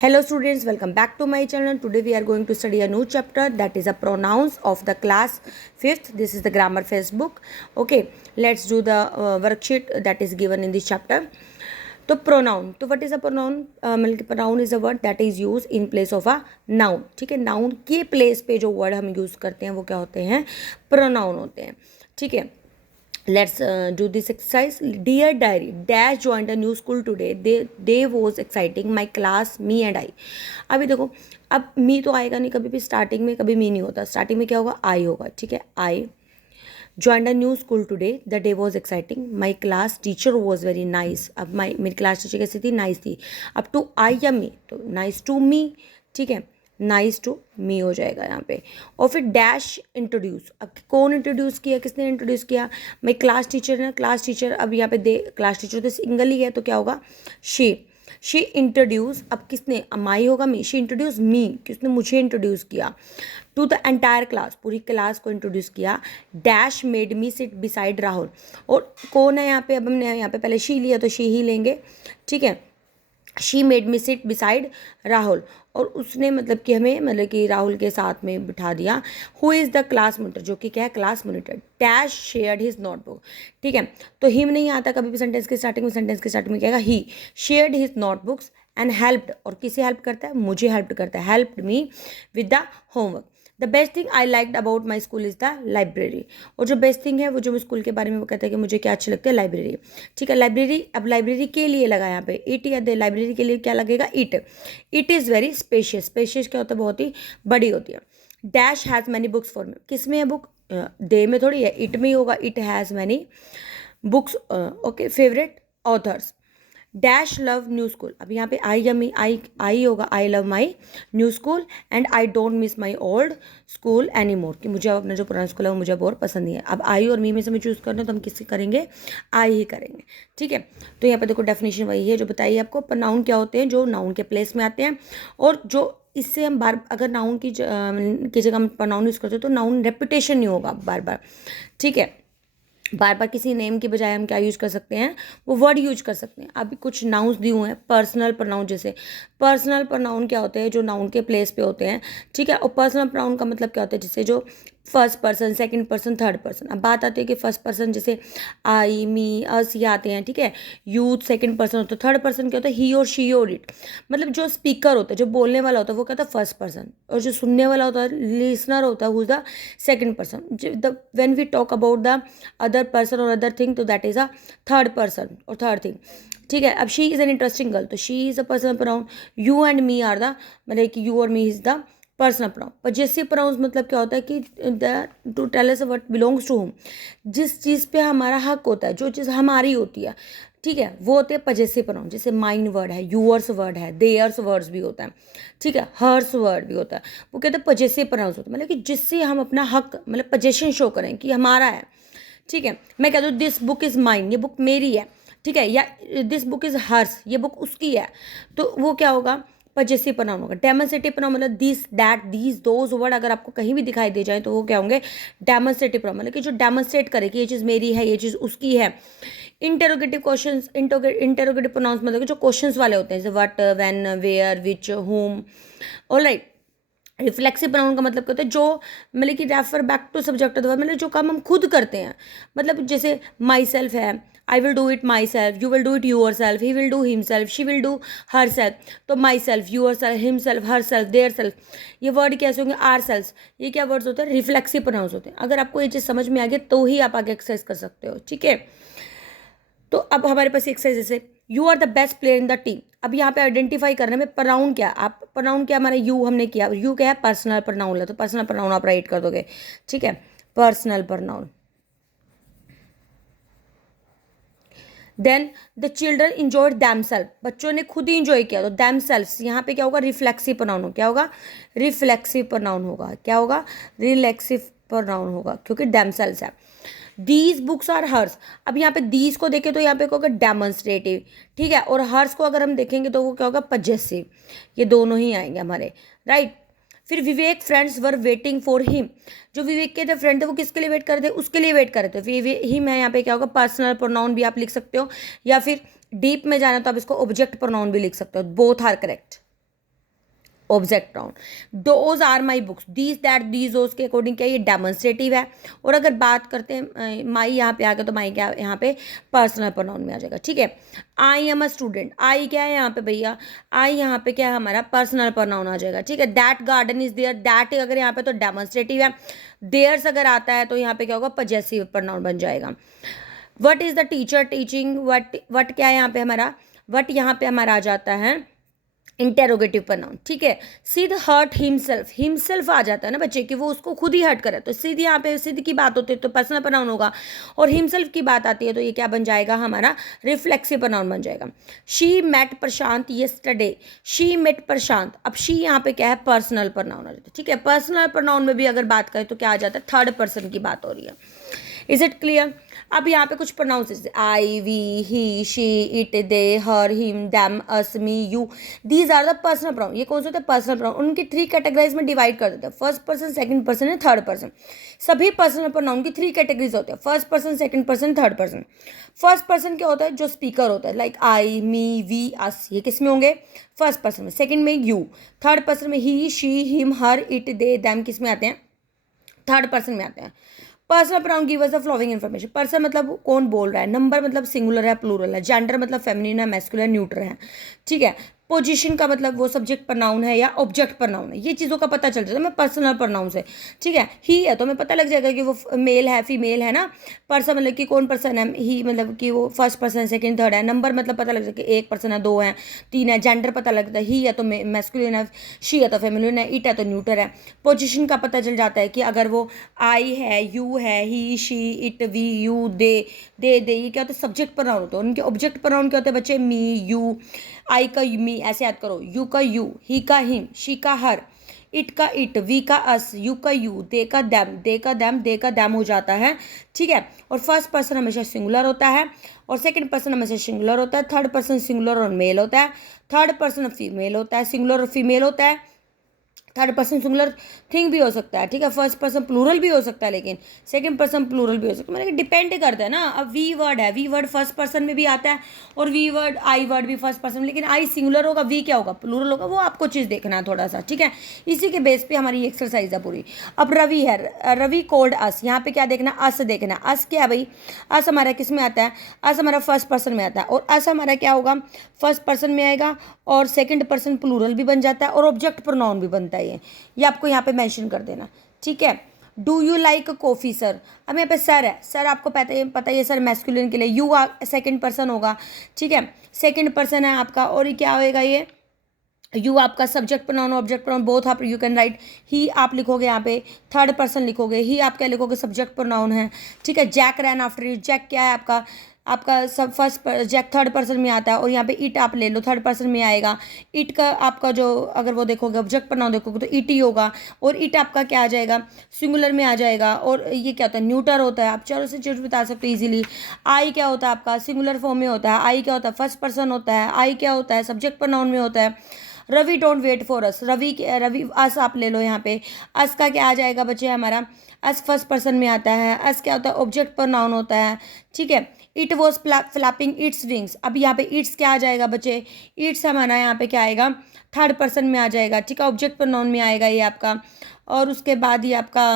Hello students, welcome back to my channel. Today we are going to study a new chapter, that is a pronouns of the class 5th. This is the grammar phase book. Okay, let's do the worksheet that is given in this chapter. तो pronoun, तो what is a pronoun? मतलब pronoun is a word that is used in place of a noun. ठीक है, noun के place पे जो word हम use करते हैं वो क्या होते हैं? pronoun होते हैं. ठीक है. Let's do this exercise. Dear diary, Dash joined a new school today. They was exciting. My class, me and I. अभी देखो, अब मी तो आएगा नहीं कभी भी, स्टार्टिंग में कभी मी नहीं होता. स्टार्टिंग में क्या होगा? आई होगा. ठीक है, आई joined a new school today. The day was exciting. My class teacher was very nice. अब मेरी क्लास टीचर कैसी थी? नाइस थी. अब टू आई या मी, तो नाइस टू मी. ठीक है, नाइस टू मी हो जाएगा यहाँ पे. और फिर डैश इंट्रोड्यूस. अब कौन इंट्रोड्यूस किया? किसने इंट्रोड्यूस किया? मैं क्लास टीचर है. क्लास टीचर, अब यहाँ पे दे क्लास टीचर तो सिंगल ही है, तो क्या होगा? She introduce. अब किसने? माई होगा मी. शी इंट्रोड्यूस मी, किसने? मुझे इंट्रोड्यूस किया. टू द एंटायर क्लास, पूरी क्लास को इंट्रोड्यूस किया. Dash made me sit beside Rahul. और कौन है यहाँ पे? अब हमने यहाँ पे पहले शी लिया तो शी ही लेंगे. ठीक है, she made me sit beside Rahul. और उसने मतलब कि हमें मतलब कि राहुल के साथ में बिठा दिया. Who is the class monitor, जो कि क्या है? Class monitor. Dash shared his notebook. ठीक है, तो हिम नहीं आता कभी भी सेंटेंस के स्टार्टिंग में. सेंटेंस के स्टार्टिंग में क्या है? He shared his notebooks and helped. और किसे हेल्प करता है? मुझे हेल्प करता है. Helped me with the homework. The best thing I liked about my school is the library. और जो बेस्ट थिंग है वो जो स्कूल के बारे में वो कहता है कि मुझे क्या अच्छी लगती है? लाइब्रेरी. ठीक है, लाइब्रेरी. अब लाइब्रेरी के लिए लगा यहाँ पे इट, या लाइब्रेरी के लिए क्या लगेगा? It. It is very spacious. Spacious क्या होता है? बहुत ही बड़ी होती है. Dash has many books for me. किस में है बुक? दे में थोड़ी है, इट में ही होगा. It has many books. Okay, favourite authors. Dash love new school. अब यहाँ पे आई या मी, आई होगा. I love my new school and I don't miss my old school any more. कि मुझे अपना जो पुराना स्कूल है वो मुझे अब और पसंद नहीं है. अब आई और मी में से मैं चूज़ करना, तो हम किससे करेंगे? आई ही करेंगे. ठीक है, तो यहाँ पे देखो डेफिनेशन वही है जो बताइए आपको. नाउन क्या होते हैं? जो नाउन के प्लेस में आते हैं. और जो इससे हम बार, अगर नाउन की जगह हम प्रोनाउन यूज़ करते हैं तो नाउन रेपिटेशन नहीं होगा बार बार. ठीक है, बार बार किसी नेम की बजाय हम क्या यूज कर सकते हैं? वो वर्ड यूज कर सकते हैं. अभी कुछ नाउन्स दिए हुए हैं. पर्सनल प्रोनाउन, जैसे पर्सनल प्रोनाउन क्या होते हैं? जो नाउन के प्लेस पे होते हैं. ठीक है, और पर्सनल प्रोनाउन का मतलब क्या होता है? जैसे जो first person, second person, third person. अब बात आती है कि फर्स्ट पर्सन जैसे आई, मी, अस ये आते हैं. ठीक है, यूथ सेकंड पर्सन होता है. थर्ड पर्सन क्या होता है? ही और शी और इट. मतलब जो स्पीकर होता है, जो बोलने वाला होता है, वो क्या होता है? First person. और जो सुनने वाला होता है, लिसनर होता है, who is the second person. The when we talk about the other person और अदर थिंग, तो that is a third person और थर्ड थिंग. ठीक है, अब she is an interesting girl, तो she is a personal pronoun. You and me are the, मतलब कि you और me is the personal pronoun. Possessive pronounce मतलब क्या होता है? कि the to tell us what belongs to whom. जिस चीज़ पे हमारा हक होता है, जो चीज़ हमारी होती है. ठीक है, वो होते हैं पजेसिव प्रोनाउन. जैसे माइन वर्ड है, यूअर्स वर्ड है, देयर्स वर्ड्स भी होता है. ठीक है, हर्स वर्ड भी होता है. वो कहते हैं पजेसिव प्रोनाउंस होता है. मतलब कि जिससे हम अपना हक, मतलब पजेशन शो करें कि हमारा है. ठीक है, मैं कह दूँ दिस बुक इज़ माइन, ये बुक मेरी है. ठीक है, या दिस बुक इज़ हर्स, ये बुक उसकी है. तो वो क्या होगा? पजेसिव प्रोनाउन होगा. डेमोन्स्ट्रेटिव प्रोनाउन मतलब this, that, these, those word अगर आपको कहीं भी दिखाई दे जाए तो वो क्या होंगे? Demonstrative pronoun. मतलब कि जो डेमोन्स्ट्रेट करे कि ये चीज़ मेरी है, ये चीज़ उसकी है. इंटेरोगेटिव क्वेश्चंस, इंटेरोगेटिव प्रोनाउंस मतलब कि जो क्वेश्चंस वाले होते हैं, जैसे what, when, where, which, whom. Alright. Reflexive pronoun का मतलब क्या होता है? जो मतलब कि refer back to subject of, मतलब जो काम हम खुद करते हैं. मतलब जैसे माई सेल्फ है, I will do it myself, you will do it yourself, he will do himself, she will do herself. तो myself, yourself, himself, herself, themselves. ये word कैसे होंगे? Ourselves. ये क्या words होते हैं? Reflexive pronouns होते हैं. अगर आपको ये चीज़ समझ में आ गई तो ही आप आगे एक्सरसाइज कर सकते हो. ठीक है, तो अब हमारे पास एक्सरसाइज जैसे you are the best player in the team. अब यहाँ पे आइडेंटिफाई करने में प्रोनाउन क्या, आप प्रोनाउन क्या, हमारा यू हमने किया. यू क्या है? पर्सनल प्रोनाउन है, तो पर्सनल प्रोनाउन आप राइट कर दोगे. ठीक है, personal pronoun. Then the children enjoyed themselves. बच्चों ने खुद ही इंजॉय किया, तो दैमसेल्फ यहाँ पे क्या होगा? रिफ्लेक्सिव प्रोनाउन हो. क्या होगा? रिफ्लेक्सिव प्रोनाउन होगा. क्या होगा? रिफ्लेक्सिव प्रोनाउन होगा, क्योंकि दैमसेल्फ है. These books are hers. अब यहाँ पे दीज को देखें तो यहाँ पे क्या होगा? डेमोन्स्ट्रेटिव. ठीक है, और हर्स को अगर हम देखेंगे तो वो क्या होगा? पजेसिव. ये दोनों ही आएंगे हमारे. राइट. फिर Vivek friends were waiting for him. जो विवेक के थे फ्रेंड थे, वो किसके लिए वेट कर रहे थे? उसके लिए वेट कर रहे थे. हिम है यहाँ पे क्या होगा? पर्सनल प्रोनाउन भी आप लिख सकते हो, या फिर डीप में जाना तो आप इसको ऑब्जेक्ट प्रोनाउन भी लिख सकते हो. Both are correct. Object noun. Those are my books, these that these those के अकॉर्डिंग क्या ये डेमोन्स्ट्रेटिव है। और अगर बात करते हैं माई यहाँ पे आ गया तो माई क्या यहाँ पे पर्सनल प्रोनाउन में आ जाएगा। ठीक है, आई एम अ स्टूडेंट, आई क्या है यहाँ पे भैया, आई यहाँ पे क्या है हमारा पर्सनल प्रोनाउन आ जाएगा। ठीक है, that garden is there, that अगर यहाँ पे तो डेमोन्स्ट्रेटिव है, देयर्स अगर आता है तो यहाँ पे क्या होगा पजेसिव प्रोनाउन बन जाएगा। What is the teacher teaching, what क्या है यहाँ पे हमारा, वट यहाँ पे हमारा आ जाता है इंटेरोगेटिव प्रोनाउन। ठीक है, सिद्ध हर्ट हिमसेल्फ, हिमसेल्फ आ जाता है ना बच्चे कि वो उसको खुद ही हर्ट करे, तो सिद्ध यहाँ पे सिद्ध की बात होती है तो पर्सनल प्रोनाउन होगा, और हिमसेल्फ की बात आती है तो ये क्या बन जाएगा हमारा रिफ्लेक्सिव प्रोनाउन बन जाएगा। She met Prashant yesterday, she met Prashant, अब शी यहाँ पे क्या है पर्सनल प्रोनाउन आ जाता है। ठीक है, पर्सनल प्रोनाउन में भी अगर बात करें तो क्या आ जाता है थर्ड पर्सन की बात हो रही है। Is it clear? अब यहाँ पे कुछ pronouns I, we, he, she, it, they, her, him, them, us, me, you, these are the personal pronoun. ये कौन से होते हैं पर्सनल प्रोनाउन, उनकी 3 कैटेगरीज में डिवाइड कर देते हैं, first person, second person and third person. सभी पर्सनल प्रोनाउन की 3 कैटेगरीज होते हैं, first person, second person, third person. First person क्या होता है, जो स्पीकर होता है, लाइक आई, मी, वी, अस, ये किस में होंगे फर्स्ट पर्सन में। सेकंड में यू, थर्ड पर्सन में he, she, him, her, it, they, them किस में आते हैं थर्ड पर्सन में आते हैं। Personal pronoun give us the following information, person मतलब कौन बोल रहा है, नंबर मतलब सिंगुलर है प्लूरल है, जेंडर मतलब फेमिनिन है मैस्कुलिन न्यूट्रल है। ठीक है, पोजीशन का मतलब वो सब्जेक्ट प्रोनाउन है या ऑब्जेक्ट प्रोनाउन है, ये चीज़ों का पता चल जाता है मैं पर्सनल प्रोनाउन से। ठीक है, ही है तो हमें पता लग जाएगा कि वो मेल है फीमेल है ना, पर्सन मतलब कि कौन पर्सन है, ही मतलब कि वो फर्स्ट पर्सन है सेकंड थर्ड है, नंबर मतलब पता लग जाएगा कि 1 पर्सन है 2 है 3 है, जेंडर पता लगता है, ही है तो मैस्कुलिन है, शी है तो फेमिनिन है, इट है तो न्यूट्रल है। पोजीशन का पता चल जाता है कि अगर वो आई है, यू है, ही, शी, इट, वी, यू, दे, ये क्या होता है सब्जेक्ट प्रोनाउन होते हैं। उनके ऑब्जेक्ट प्रोनाउन क्या होते हैं बच्चे, मी, यू, आई का मी ऐसे याद करो, यू का यू, ही का हिम, शी का हर, इट का इट, वी का अस, यू का यू, दे का दैम, दे का दैम हो जाता है। ठीक है, और फर्स्ट पर्सन हमेशा सिंगुलर होता है और सेकंड पर्सन हमेशा सिंगुलर होता है, थर्ड पर्सन सिंगुलर और मेल होता है, थर्ड पर्सन फीमेल होता है, सिंगुलर और फीमेल होता है, थर्ड पर्सन सिंगुलर थिंग भी हो सकता है। ठीक है, फर्स्ट पर्सन प्लूरल भी हो सकता है, लेकिन सेकंड पर्सन प्लूरल भी हो सकता है, मतलब डिपेंड करता है ना। अब वी वर्ड है, वी वर्ड फर्स्ट पर्सन में भी आता है और वी वर्ड आई वर्ड भी फर्स्ट पर्सन में, लेकिन आई सिंगुलर होगा, वी क्या होगा प्लूरल होगा, वो आपको चीज़ देखना है थोड़ा सा। ठीक है, इसी के बेस पे हमारी एक्सरसाइज है पूरी। अब रवि है, रवि कोल्ड अस, यहाँ पे क्या देखना, अस देखना। अस क्या है भाई, अस हमारा किस में आता है, अस हमारा फर्स्ट पर्सन में आता है, और अस हमारा क्या होगा फर्स्ट पर्सन में आएगा और सेकंड पर्सन प्लूरल भी बन जाता है और ऑब्जेक्ट प्रोनाउन भी बनता है। ये आपको यहाँ पे मेंशन कर देना। ठीक है, do you like coffee sir, अब यहाँ पे सर है, सर आपको पता है सर मैस्कुलिन के लिए, यू सेकंड पर्सन होगा। ठीक है, सेकंड पर्सन है आपका, और ये क्या होएगा, ये यू आपका subject pronoun object pronoun both आप यू कैन राइट, ही आप लिखोगे यहाँ पे थर्ड पर्सन लिखोगे, ही आप क्या लिखोगे सब्जेक्ट प्रोनाउन है। ठीक है, Jack ran after you, Jack क्या है आपका सब फर्स्ट जैक थर्ड पर्सन में आता है, और यहाँ पे इट आप ले लो थर्ड पर्सन में आएगा। इट का आपका जो अगर वो देखोगे ऑब्जेक्ट प्रोनाउन देखोगे तो इट ही होगा, और इट आपका क्या आ जाएगा सिंगुलर में आ जाएगा, और ये क्या होता है न्यूटर होता है। आप चलो से चीज बता सकते हो इजीली। आई क्या होता है आपका सिंगुलर फॉर्म में होता है, आई क्या होता है फर्स्ट पर्सन होता है, आई क्या होता है सब्जेक्ट प्रोनाउन में होता है। Ravi don't wait for us, Ravi us आप ले लो यहाँ पे, अस का क्या आ जाएगा बच्चे हमारा, अस फर्स्ट पर्सन में आता है, अस क्या होता है ऑब्जेक्ट प्रोनाउन होता है। ठीक है, it was flapping its wings, अब यहाँ पे इट्स क्या आ जाएगा बच्चे, इट्स हमारा यहाँ पे क्या आएगा थर्ड पर्सन में आ जाएगा। ठीक है, ऑब्जेक्ट प्रोनाउन में आएगा ये आपका, और उसके बाद ये आपका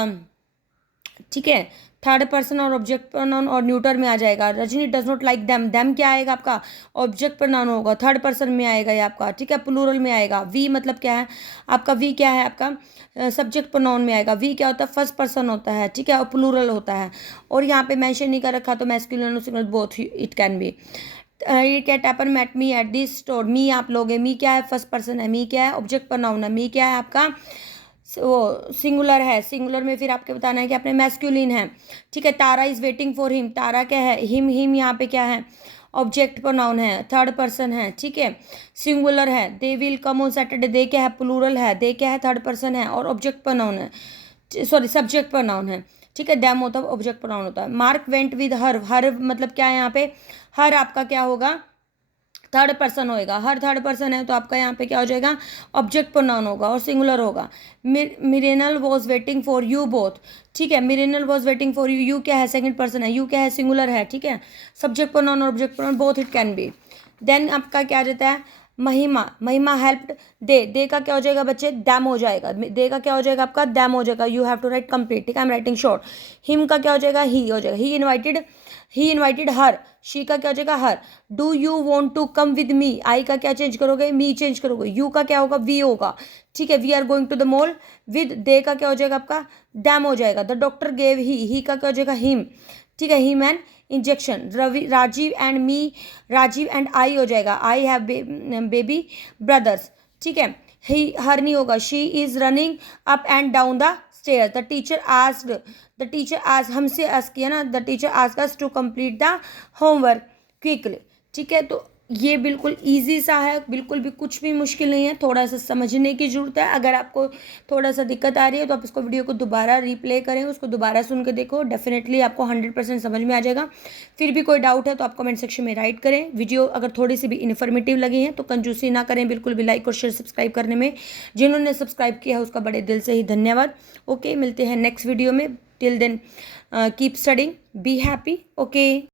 ठीक है थर्ड पर्सन और ऑब्जेक्ट प्रोनाउन और न्यूटर में आ जाएगा। Rajni does not like them, them क्या आएगा आपका ऑब्जेक्ट प्रोनाउन होगा, थर्ड पर्सन में आएगा ये आपका। ठीक है, प्लूरल में आएगा। वी मतलब क्या है आपका, वी क्या है आपका सब्जेक्ट प्रोनाउन में आएगा। वी क्या होता है फर्स्ट पर्सन होता है। ठीक है, और प्लूरल होता है, और यहाँ पे मेंशन नहीं कर रखा तो मैस्कुलिन और singular both it can be. ये क्या Tapan met me at this store, me आप लोगे, मी क्या है फर्स्ट पर्सन है, मी क्या है ऑब्जेक्ट प्रोनाउन है, मी क्या है आपका वो सिंगुलर है, सिंगुलर में फिर आपके बताना है कि अपने मैस्कुलिन है। ठीक है, Tara is waiting for him, Tara क्या है हिम यहाँ पे क्या है ऑब्जेक्ट प्रोनाउन है, थर्ड पर्सन है। ठीक है, सिंगुलर है। They will come on Saturday, they क्या है प्लूरल है, दे क्या है थर्ड पर्सन है और ऑब्जेक्ट प्रोनाउन है, सॉरी सब्जेक्ट प्रोनाउन है। ठीक है, दैम होता है ऑब्जेक्ट प्रोनाउन होता है। मार्क वेंट विद हर, हर मतलब क्या है यहाँ पे, हर आपका क्या होगा थर्ड पर्सन होएगा, हर थर्ड पर्सन है तो आपका यहाँ पे क्या हो जाएगा ऑब्जेक्ट प्रोनाउन होगा और सिंगुलर होगा। Mrinal was waiting for you both. ठीक है, Mrinal was waiting for you, you क्या है सेकंड पर्सन है, यू क्या है सिंगुलर है। ठीक है, सब्जेक्ट प्रोनाउन और object pronoun both it can be. Then आपका क्या रहता है महिमा हेल्प्ड दे का क्या हो जाएगा बच्चे, दैम हो जाएगा, दे का क्या हो जाएगा आपका, दैम हो जाएगा, you have to write complete, ठीक है, I am writing short. Him का क्या हो जाएगा, ही हो जाएगा, ही इन्वाइटेड हर, शी का क्या हो जाएगा, her. Do you want to come with me, I का क्या चेंज करोगे, मी चेंज करोगे, यू का क्या होगा, वी होगा, ठीक है, we are going to the mall, with they का क्या हो जाएगा आपका, डैम हो जाएगा, द डॉक्टर गेव ही का क्या हो जाएगा, हिम, ठीक है, him and injection, Ravi Rajiv and me, Rajiv and I हो जाएगा, आई हैव बेबी ब्रदर्स, ठीक है, ही हर नहीं होगा, she is running up and down the stair, the teacher आज हमसे आस्क किया ना, the teacher ask us to complete the homework quickly, ठीक है। तो ये बिल्कुल इजी सा है, बिल्कुल भी कुछ भी मुश्किल नहीं है, थोड़ा सा समझने की ज़रूरत है। अगर आपको थोड़ा सा दिक्कत आ रही है तो आप इसको वीडियो को दोबारा रिप्ले करें, उसको दोबारा सुन के देखो, डेफिनेटली आपको 100% समझ में आ जाएगा। फिर भी कोई डाउट है तो आप कमेंट सेक्शन में राइट करें। वीडियो अगर थोड़ी सी भी इन्फॉर्मेटिव लगी है तो कंजूसी ना करें बिल्कुल भी, लाइक और शेयर सब्सक्राइब करने में। जिन्होंने सब्सक्राइब किया है उसका बड़े दिल से ही धन्यवाद। ओके, मिलते हैं नेक्स्ट वीडियो में। Till then keep studying, be happy. Okay.